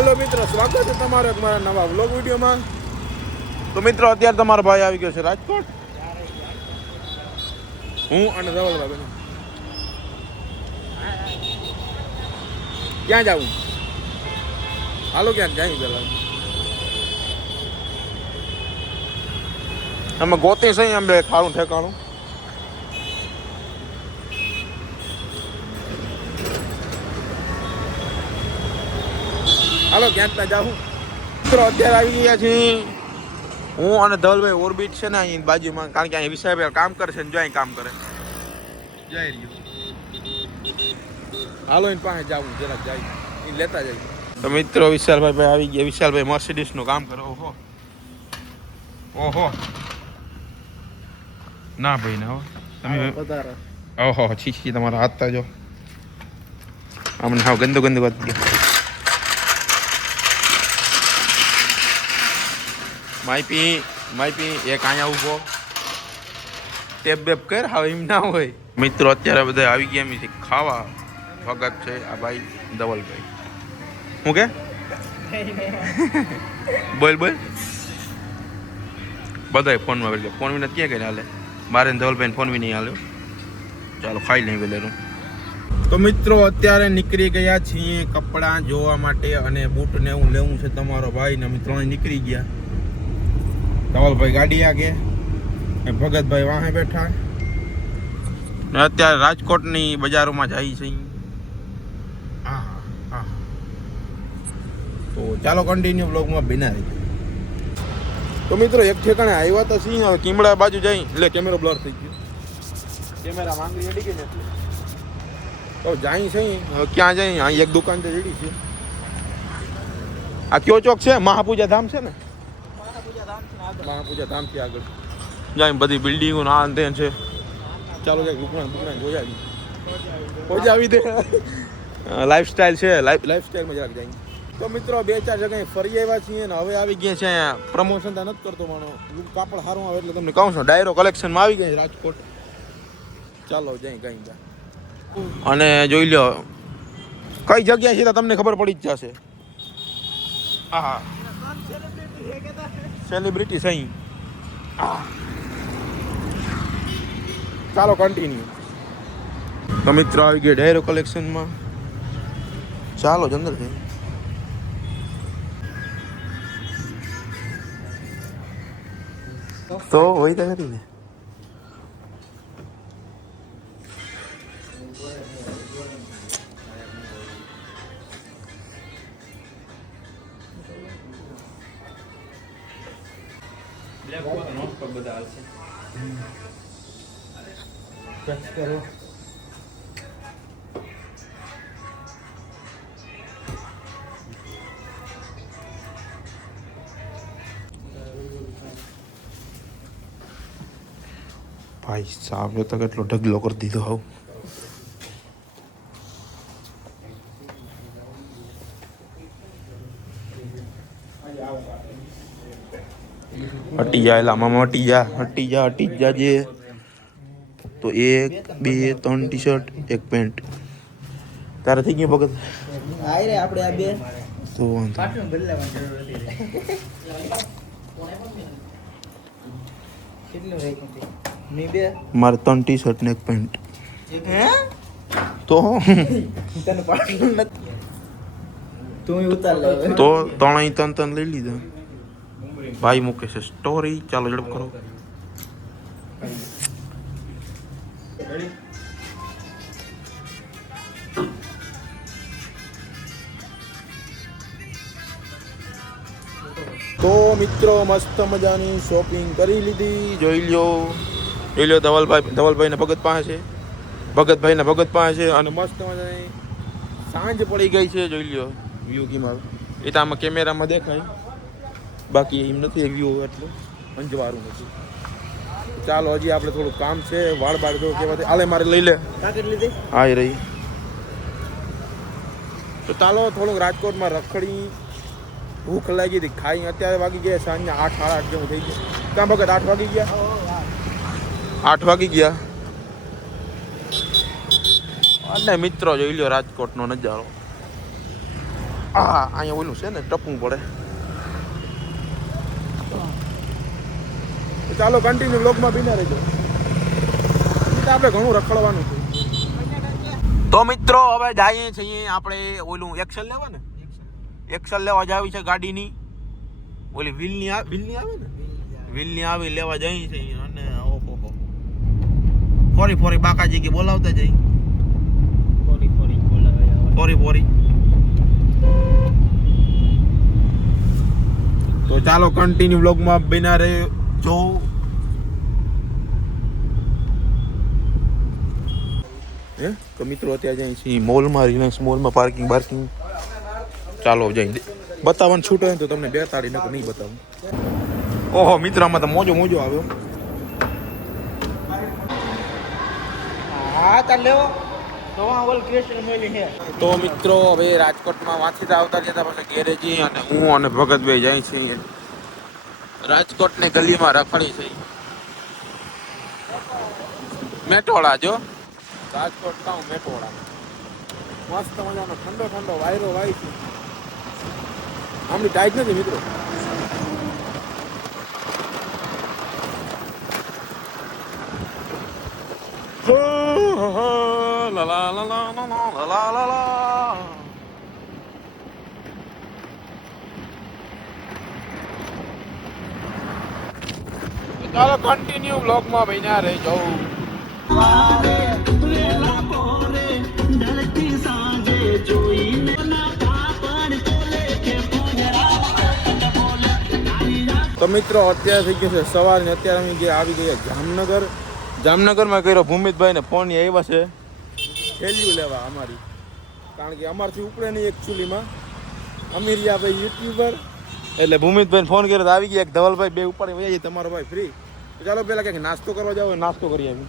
Hello મિત્રો, સ્વાગત છે તમારા મારા નવા વ્લોગ વિડીયોમાં. તો મિત્રો, અત્યારે તમારો ભાઈ આવી ગયો છે રાજકોટ. હું અને ધવલભાઈ ક્યાં જાઉં? હાલો ક્યાંક જાય પેલા અમે ગોતી સહી એમ બે ખારું ઠેકાણું. હાલો ક્યાંક ના જાઉં. મિત્રો અત્યારે આવી ગયા છીએ હું અને ધવલભાઈ. ઓર્બિટ છે ને અહીં બાજુમાં, કારણ કે અહીં વિશાલભાઈ કામ કરે છે ને જો અહીં કામ કરે જઈ રહ્યું. હાલો એની પાસે જાવું, જરાક જાય એ લેતા જાય. તો મિત્રો વિશાલભાઈ આવી ગયા. વિશાલભાઈ મર્સિડીઝ નું કામ કરે. ઓહો ઓહો ના ભાઈ ના તમે ઓહો છી તમારા હાથ જો આમને હાવ ગંદુ ગંદુ વાત ગયા. માઈપી એક અહીંયા ઉભો ટેપ બેપ કર. હવે એમ ના હોય. મિત્રો અત્યારે બધા આવી ગયા એમ ખાવા. ભગત છે આ ભાઈ ધવલભાઈ. હું કે બોલ બધા ફોનમાં એટલે ફોન વિના ક્યાં કઈ હાલે. મારે ધવલભાઈ ફોન બી નહીં હાલ્યો. ચાલો ખાઈ લઈએ વેલેરું. તો મિત્રો અત્યારે નીકળી ગયા છીએ કપડાં જોવા માટે અને બૂટ ને એવું લેવું છે. તમારો ભાઈ ને મિત્રો નીકળી ગયા. ધવલભાઈ ગાડી આગે, ભગતભાઈ વાહે બેઠા ને અત્યારે રાજકોટની બજારોમાં જાય છે. તો ચાલો કન્ટિન્યુ બ્લોગમાં બિના રહી. તો મિત્રો એક ઠેકાણે આવ્યા તો સિંહ. હવે કીમડા બાજુ જઈ એટલે કેમેરો બ્લર થઈ ગયો. કેમેરા માંગી અડી ગઈ ને એટલે તો જાય છે. હવે ક્યાં જાય? અહીં એક દુકાન તો જડી છે. આ કયો ચોક છે? મહાપૂજા ધામ છે ને? મહાપૂજા ધામથી આગળ જાય બધી બિલ્ડિંગો ના અંતે છે. ચાલો જાય દુકાન જોયા આવી દે. લાઈફસ્ટાઈલ છે, લાઈફસ્ટાઈલમાં જરાક જાય. તો મિત્રો 2-4 જગ્યાએ ફરી આવ્યા છીએ ને હવે આવી ગયા છે. પ્રમોશન તો નથી કરતો માનો, કાપડ સારું આવે એટલે તમને કહું છું. ડાયરો કલેક્શનમાં આવી ગયા રાજકોટ. ચાલો જઈ કઈ અને જોઈ લો કઈ જગ્યા છે તો તમને ખબર પડી જ જશે. હા સેલિબ્રિટી સહી. ચાલો કન્ટિન્યુ. તો મિત્રો આવી ગયા ડાયરો કલેક્શનમાં. ચાલો જ અંદર જઈએ. તો હોય તો ખરી ને. ભાઈ સાહેબ તો કેટલો ઢગલો કરી દીધો હાવ. હટી જા એલા મામા, હટી જા જે. તો 1 2 3 ટી શર્ટ 1 પેન્ટ. તારે થઈ ગયું ભગત? આપણે આ બે તો મારે 3 ટી શર્ટ ને 1 પેન્ટ. તો તો 3 લઈ લીધા. ભાઈ મૂકે છે સ્ટોરી. ચાલો ઝડપ કરો. તો મિત્રો મસ્ત મજાની શોપિંગ કરી લીધી. જોઈ લો ધવલભાઈ ને ભગત પાસે છે. ભગતભાઈ ને ભગત પાસે છે અને મસ્ત મજાની સાંજ પડી ગઈ છે. જોઈ લો વ્યૂ કીમાં એ તો આમાં કેમેરામાં દેખાય, બાકી એમ નથી વ્યૂ એટલું અંજવાળું નથી. ચાલો હજી આપણે થોડું કામ છે. વાળ જો કેવા આલે મારે લઈ લે. હા એ રહી. તો ચાલો થોડુંક રાજકોટમાં રખડી. ભૂખ લાગી હતી, ખાઈ. અત્યારે વાગી ગયા સાંજના 8 સાડા 8 જેવું થઈ ગયું. ક્યાં ભગત 8 વાગી ગયા? 8 વાગી ગયા. અને મિત્રો જોઈ લો રાજકોટનો નજારો. હા અહીંયા ઓલું છે ને ટપવું પડે. ચાલો કન્ટિન્યુ બ્લોગમાં બિના રહેજો. આપણે ઘણું રખડવાનું છે. તો મિત્રો હવે જઈએ છીએ આપણે ઓલું એક્સેલ લેવા ને, એક્સેલ લેવા જાવી છે ગાડીની. ઓલી વ્હીલની આવે ને, વ્હીલની આવી લેવા જઈએ છીએ. અને ઓહો ફોરી બાકાજી કે બોલાવતા જઈ ફોરી. તો ચાલો કન્ટિન્યુ બ્લોગમાં બિના રહેજો. તો મિત્રો અત્યારે જઈએ છીએ મોલમાં, રિલાયન્સ મોલમાં પાર્કિંગ. ચાલો જઈ બતાવવાનું છૂટ હોય તો તમને બેતાડી નકર નહીં બતાવું. ઓહો મિત્ર આમાં તો મોજો આવ્યો. હા ચાલ લેવો તો મિત્રો હવે રાજકોટમાં વાંચી આવતા જતા પછી ગેરેજી અને હું અને ભગતભાઈ જાય છીએ રાજકોટની ગલીમાં રખડી છે મેટોળા. જો રાજકોટ ટાઉન મેટોળા મસ્ત મજાનો ઠંડો વાયરો વાય છે. આમની ટાઈટ નથી મિત્રો. ચાલો કન્ટિન્યુ બ્લોગમાં બન્યા રહેજો. તો મિત્રો અત્યારે થઈ ગયું છે સવાર ને અત્યારે અમે આવી ગયા જામનગરમાં કર્યો ભૂમિતભાઈ ને ફોન આવ્યા છે થેલીઓ લેવા અમારી, કારણ કે અમારથી ઉપડે નહીં એકચ્યુઅલીમાં. અમીરિયા ભાઈ યુટ્યુબર એટલે ભૂમિતભાઈને ફોન કર્યો તો આવી ગયા. એક ધવલભાઈ બે ઉપાડી વયા તમારો ભાઈ ફ્રી. ચાલો પેલા કંઈક નાસ્તો કરવા જાવ, નાસ્તો કરી આવી.